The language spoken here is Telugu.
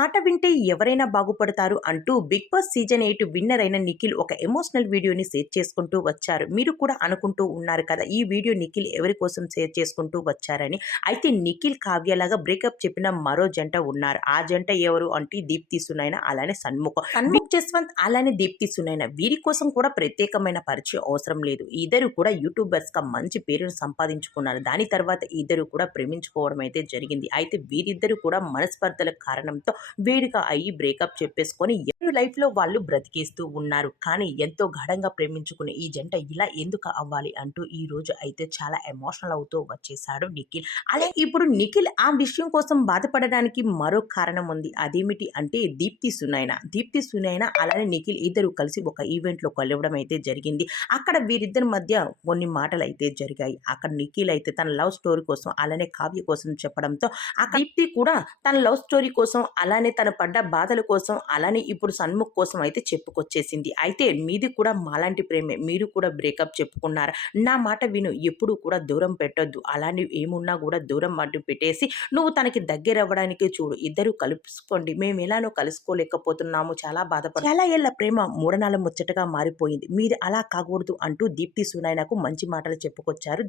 మాట వింటే ఎవరైనా బాగుపడతారు అంటూ Big Boss season eight winner అయిన నిఖిల్ ఒక ఎమోషనల్ వీడియోని షేర్ చేసుకుంటూ వచ్చారు. మీరు కూడా అనుకుంటూ ఉన్నారు కదా ఈ వీడియో నిఖిల్ ఎవరి కోసం షేర్ చేసుకుంటూ వచ్చారని. అయితే నిఖిల్ కావ్యలాగా బ్రేకప్ చెప్పిన మరో జంట ఉన్నారు. ఆ జంట ఎవరు అంటే దీప్తి సునైన అలానే సన్ముఖం. సన్ముఖ్ జస్వంత్ అలానే దీప్తి సునైన. వీరి కోసం కూడా ప్రత్యేకమైన పరిచయం అవసరం లేదు. ఇద్దరు కూడా యూట్యూబర్స్గా మంచి పేరును సంపాదించుకున్నారు. దాని తర్వాత ఇద్దరు కూడా ప్రేమించుకోవడం అయితే జరిగింది. అయితే వీరిద్దరు కూడా మనస్పర్ధల కారణంతో వేడిగా అయ్యి బ్రేకప్ చెప్పేసుకొని ఎవరి లైఫ్లో వాళ్ళు బ్రతికేస్తూ ఉన్నారు. కానీ ఎంతో గాఢంగా ప్రేమించుకునే ఈ జంట ఇలా ఎందుకు అవ్వాలి అంటూ ఈ రోజు అయితే చాలా ఎమోషనల్ అవుతూ వచ్చేసాడు నిఖిల్. అలా ఇప్పుడు నిఖిల్ ఆ విషయం కోసం బాధపడడానికి మరో కారణం ఉంది. అదేమిటి అంటే దీప్తి సునైన. దీప్తి సునైనా అలానే నిఖిల్ ఇద్దరు కలిసి ఒక ఈవెంట్లో కలవడం అయితే జరిగింది. అక్కడ వీరిద్దరి మధ్య కొన్ని మాటలు అయితే జరిగాయి. అక్కడ నిఖిల్ అయితే తన లవ్ స్టోరీ కోసం అలానే కావ్య కోసం చెప్పడంతో ఆ దీప్తి కూడా తన లవ్ స్టోరీ కోసం అలానే తన పడ్డ బాధల కోసం అలానే ఇప్పుడు సన్ముఖ్ కోసం అయితే చెప్పుకొచ్చేసింది. అయితే మీది కూడా మాలాంటి ప్రేమే. మీరు కూడా బ్రేకప్ చెప్పుకున్నారు? నా మాట విను. ఎప్పుడు కూడా దూరం పెట్టొద్దు. అలానే ఏమున్నా కూడా దూరం అడ్డు పెట్టేసి నువ్వు తనకి దగ్గర అవ్వడానికి చూడు. ఇద్దరు కలుసుకోండి. మేము ఎలానో కలుసుకోలేకపోతున్నాము. చాలా బాధపడు చాలా ఏళ్ళ ప్రేమ మూడనాల ముచ్చటగా మారిపోయింది. మీది అలా కాకూడదు అంటూ దీప్తి సునాయనకు మంచి మాటలు చెప్పుకొచ్చారు